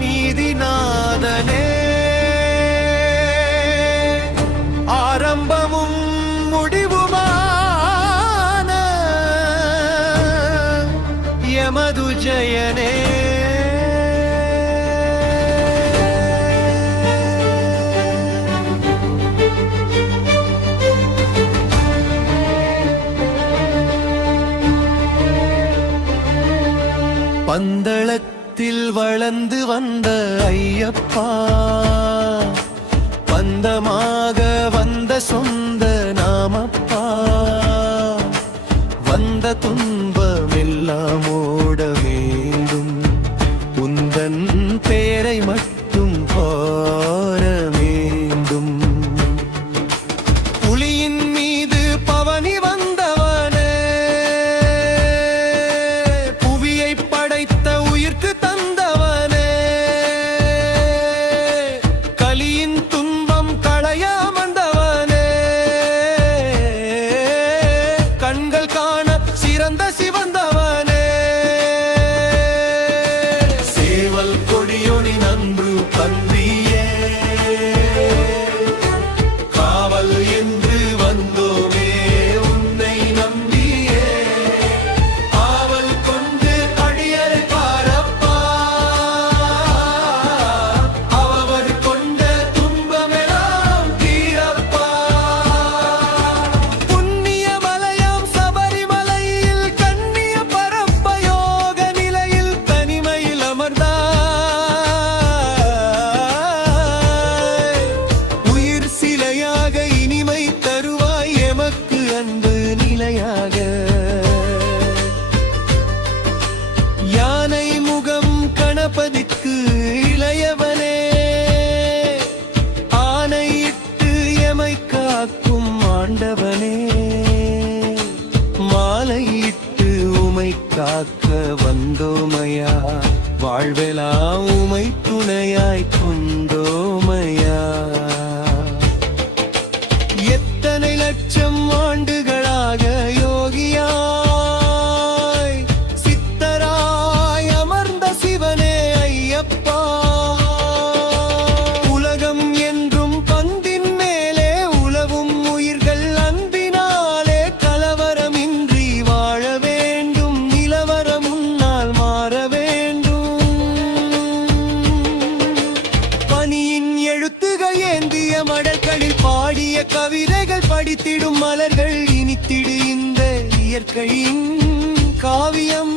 நீதிநாதனே ஆரம்பமும் முடிவுமான எமது ஜெயனே பந்தளத்தில் வளர்ந்து வந்த ஐயப்பா பந்தமாக வந்த சொந்த நாமப்பா வந்த துன்பமெல்லாம் ஓட வேண்டும் உந்தன் பேரை மட்டும் பார வேண்டும் புலியின் மீது பவனி வந்தவனே புவியை படைத்த உயிர்க்கு தந்தவனே கலியின் துன்பம் களைய அமர்ந்தவனே கண்கள் காண சிறந்த சிவந்தவனே சேவல் கொடியொனி நன்று பன்றியே காவல் என்று வந்தோமே உன்னை நம்பியே ஆவல் கொண்டு அடியரை பாரப்பா அவர் கொண்ட துன்பமெல்லாம் தீரப்பா புண்ணிய மலையாம் சபரிமலையில் கண்ணிய பரப்ப யோக நிலையில் தனிமையில் அமர்ந்தாய் உயிர் சிலையாக இனிமை தருவாய் எமக்கு அன்பு நிலையாக யானை முகம் கணபதிக்கு இளையவனே ஆணையிட்டு எமை காக்கும் ஆண்டவனே மாலையிட்டு உமை காக்க வந்தோமையா வாழ்வெல்லாம் உமை துணையாய் கொண்டோமையா எத்தனை லட்சம் ஆண்டுகளாக யோகியாய் சித்தராய் அமர்ந்த சிவனே ஐயப்பா உலகம் என்றும் பந்தின் மேலே உலவும் உயிர்கள் அன்பினாலே கலவரமின்றி வாழ வேண்டும் நிலவரம் உன்னால் மாற வேண்டும் பனியின் எழுத்துகள் ஏந்திய மடல்களில் பாடிய கவிதைகள் படித்திடும் மலர்கள் இனித்திடு இந்த இயற்கையின் காவியம்